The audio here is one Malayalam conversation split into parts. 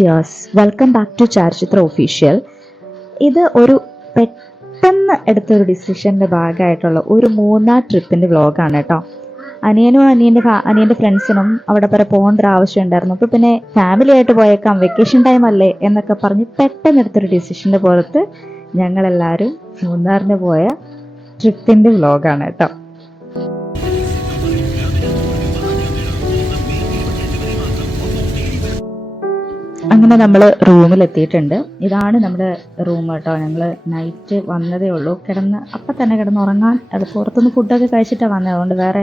Dears, welcome back to Charuchitra official. ഇത് ഒരു പെട്ടെന്ന് എടുത്തൊരു ഡിസിഷൻ്റെ ഭാഗമായിട്ടുള്ള ഒരു മൂന്നാർ ട്രിപ്പിൻ്റെ വ്ളോഗാണ് കേട്ടോ. അനിയനും അനിയൻ്റെ ഫ്രണ്ട്സിനും അവിടെ വരെ പോകേണ്ട ഒരു ആവശ്യം ഉണ്ടായിരുന്നു. അപ്പോൾ പിന്നെ ഫാമിലി ആയിട്ട് പോയേക്കാം, വെക്കേഷൻ ടൈം അല്ലേ എന്നൊക്കെ പറഞ്ഞ് പെട്ടെന്ന് എടുത്തൊരു ഡിസിഷൻ്റെ പുറത്ത് ഞങ്ങളെല്ലാവരും മൂന്നാറിന് പോയ ട്രിപ്പിൻ്റെ വ്ളോഗാണ് കേട്ടോ. അങ്ങനെ നമ്മൾ റൂമിലെത്തിയിട്ടുണ്ട്. ഇതാണ് നമ്മുടെ റൂം കേട്ടോ. ഞങ്ങൾ നൈറ്റ് വന്നതേ ഉള്ളൂ. അപ്പം തന്നെ കിടന്നുറങ്ങാൻ, അത് പുറത്തുനിന്ന് ഫുഡൊക്കെ കഴിച്ചിട്ടാണ് വന്നത്. അതുകൊണ്ട് വേറെ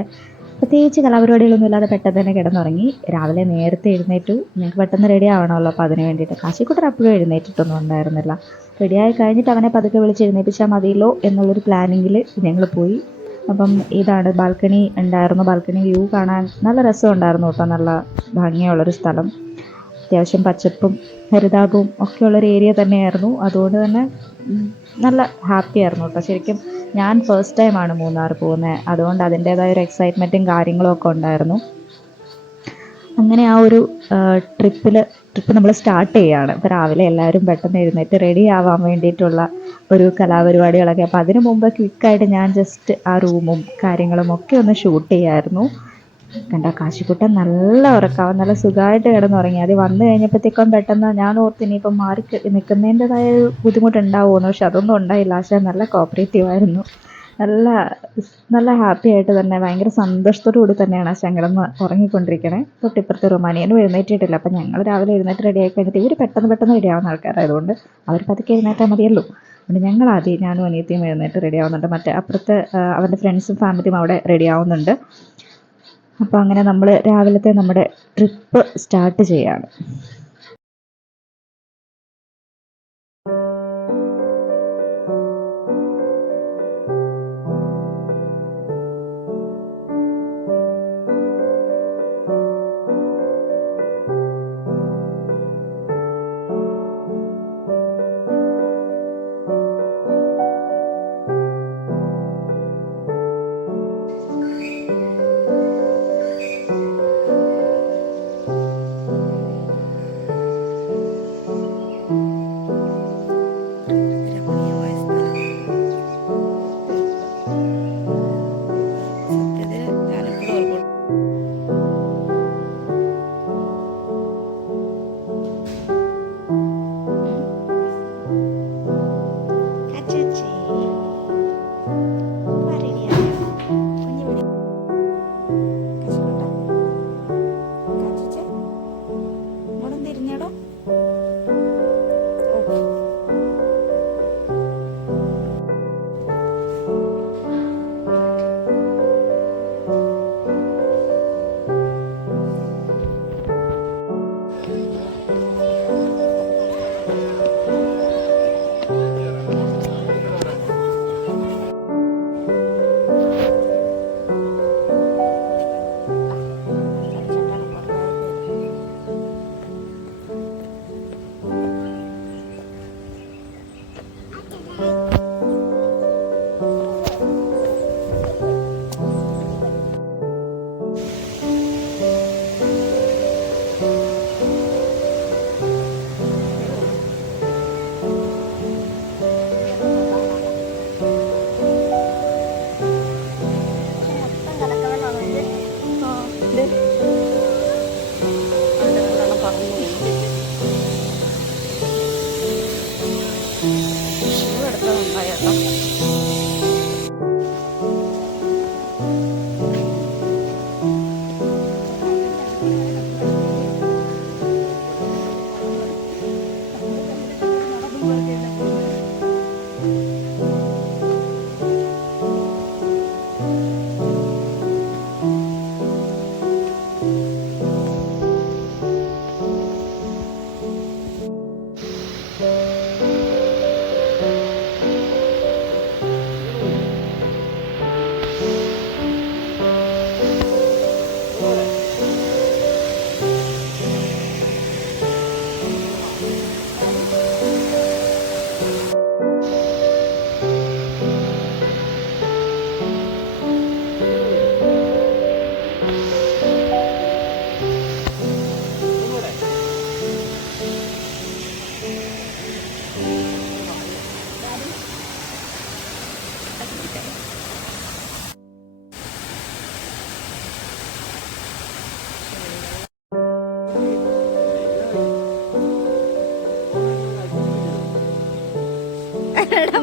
പ്രത്യേകിച്ച് കലാപരിപാടികളൊന്നും ഇല്ലാതെ പെട്ടെന്ന് തന്നെ കിടന്നുറങ്ങി. രാവിലെ നേരത്തെ എഴുന്നേറ്റു. ഞങ്ങൾക്ക് പെട്ടെന്ന് റെഡി ആവണമല്ലോ, അപ്പോൾ അതിന് വേണ്ടിയിട്ട്. കാശിക്കുട്ടൻ അപ്പോഴും എഴുന്നേറ്റിട്ടൊന്നും ഉണ്ടായിരുന്നില്ല. റെഡിയായി കഴിഞ്ഞിട്ട് അവനെ പതുക്കെ വിളിച്ച് എഴുന്നേൽപ്പിച്ചാൽ മതിയല്ലോ എന്നുള്ളൊരു പ്ലാനിങ്ങിൽ ഞങ്ങൾ പോയി. അപ്പം ഇതാണ് ബാൽക്കണി ഉണ്ടായിരുന്നു. ബാൽക്കണി വ്യൂ കാണാൻ നല്ല രസമുണ്ടായിരുന്നു കേട്ടോ. നല്ല ഭംഗിയുള്ളൊരു സ്ഥലം, അത്യാവശ്യം പച്ചപ്പും ഹരിതാപവും ഒക്കെയുള്ളൊരു ഏരിയ തന്നെയായിരുന്നു. അതുകൊണ്ട് തന്നെ നല്ല ഹാപ്പി ആയിരുന്നു കേട്ടോ. ശരിക്കും ഞാൻ ഫസ്റ്റ് ടൈമാണ് മൂന്നാർ പോകുന്നത്. അതുകൊണ്ട് അതിൻ്റേതായ ഒരു എക്സൈറ്റ്മെൻറ്റും കാര്യങ്ങളും ഒക്കെ ഉണ്ടായിരുന്നു. അങ്ങനെ ആ ഒരു ട്രിപ്പ് നമ്മൾ സ്റ്റാർട്ട് ചെയ്യുകയാണ്. ഇപ്പോൾ രാവിലെ എല്ലാവരും പെട്ടെന്ന് എഴുന്നേറ്റ് റെഡി ആവാൻ വേണ്ടിയിട്ടുള്ള ഒരു കലാപരിപാടികളൊക്കെ. അപ്പോൾ അതിന് മുമ്പ് ക്വിക്കായിട്ട് ഞാൻ ജസ്റ്റ് ആ റൂമും കാര്യങ്ങളും ഒക്കെ ഒന്ന് ഷൂട്ട് ചെയ്യായിരുന്നു. കണ്ട കാശിക്കുട്ടൻ നല്ല ഉറക്കം, നല്ല സുഖമായിട്ട് കിടന്നുറങ്ങി. അത് വന്നു കഴിഞ്ഞപ്പോഴത്തേക്കും പെട്ടെന്ന് ഞാൻ ഓർത്ത് ഇനിയിപ്പം മാറി നിൽക്കുന്നതിൻ്റെതായ ഒരു ബുദ്ധിമുട്ടുണ്ടാവുമെന്ന്. പക്ഷെ അതൊന്നും ഉണ്ടായില്ല. പക്ഷേ നല്ല കോപ്പറേറ്റീവായിരുന്നു. നല്ല ഹാപ്പി ആയിട്ട് തന്നെ, ഭയങ്കര സന്തോഷത്തോടു കൂടി തന്നെയാണ് അച്ഛൻ കിടന്ന് ഉറങ്ങിക്കൊണ്ടിരിക്കണേ. തൊട്ടിപ്പുറത്തെ റൊമാനിയനും എഴുന്നേറ്റിട്ടില്ല. അപ്പം ഞങ്ങൾ രാവിലെ എഴുന്നേറ്റ് റെഡി ആയി കഴിഞ്ഞിട്ട് ഇവർ പെട്ടെന്ന് റെഡി ആവുന്ന ആൾക്കാരായതുകൊണ്ട് അവർ പതുക്കെ എഴുന്നേറ്റാൽ മതിയല്ലോ. അതുകൊണ്ട് ഞങ്ങൾ ആദ്യം, ഞാനും അനിയത്തിയും എഴുന്നേറ്റ് റെഡി ആവുന്നുണ്ട്. മറ്റേ അപ്പുറത്തെ അവൻ്റെ ഫ്രണ്ട്സും ഫാമിലിയും അവിടെ റെഡി ആവുന്നുണ്ട്. അപ്പോൾ അങ്ങനെ നമ്മൾ രാവിലത്തെ നമ്മുടെ ട്രിപ്പ് സ്റ്റാർട്ട് ചെയ്യാണ്.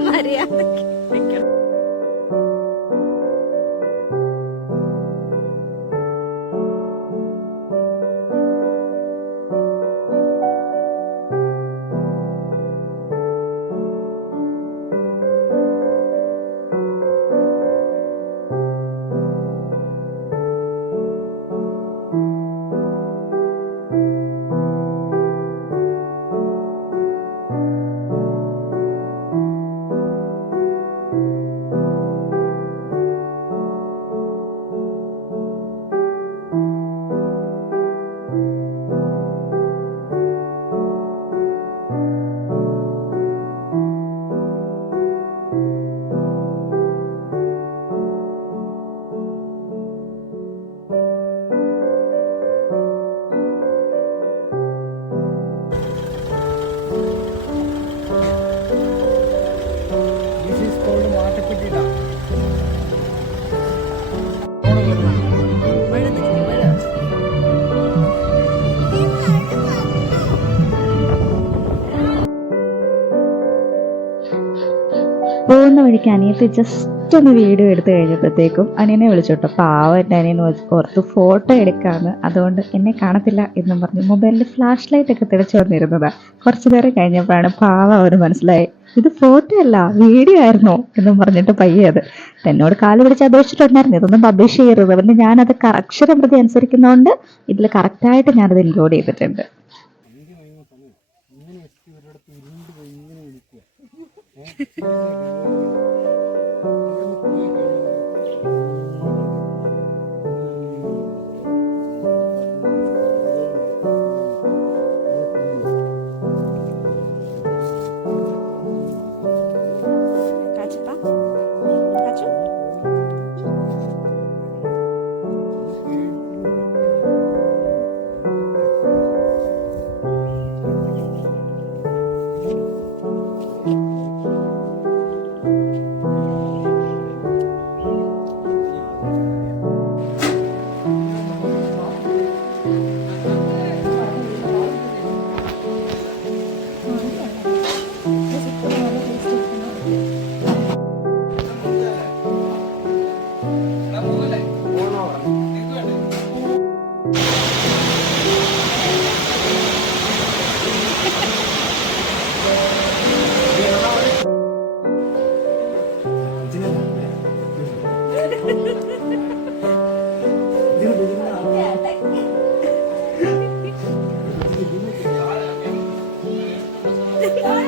മര്യാദ പോകുന്ന വഴിക്ക് അനിയത്തി ജസ്റ്റ് ഒന്ന് വീഡിയോ എടുത്തു കഴിഞ്ഞപ്പോഴത്തേക്കും അനിയനെ വിളിച്ചോട്ടോ. പാവം എൻ്റെ അനിയൻ ഓർത്ത് ഫോട്ടോ എടുക്കാമെന്ന്, അതുകൊണ്ട് എന്നെ കാണത്തില്ല എന്നും പറഞ്ഞു മൊബൈലിൽ ഫ്ലാഷ് ലൈറ്റ് ഒക്കെ തിളച്ചു വന്നിരുന്നതാ. കുറച്ചു നേരം കഴിഞ്ഞപ്പോഴാണ് പാവം അവന് മനസ്സിലായി ഇത് ഫോട്ടോ അല്ല വീഡിയോ ആയിരുന്നോ എന്നും പറഞ്ഞിട്ട് പയ്യത് എന്നോട് കാല് പിടിച്ച് അപേക്ഷിച്ചിട്ടുണ്ടായിരുന്നു ഇതൊന്നും പബ്ലിഷ് ചെയ്യരുത്. അവന് ഞാനത് അക്ഷരം പ്രതി അനുസരിക്കുന്നതുകൊണ്ട് ഇതിൽ കറക്റ്റായിട്ട് ഞാനത് ഇൻക്ലൂഡ് ചെയ്തിട്ടുണ്ട്. Yeah.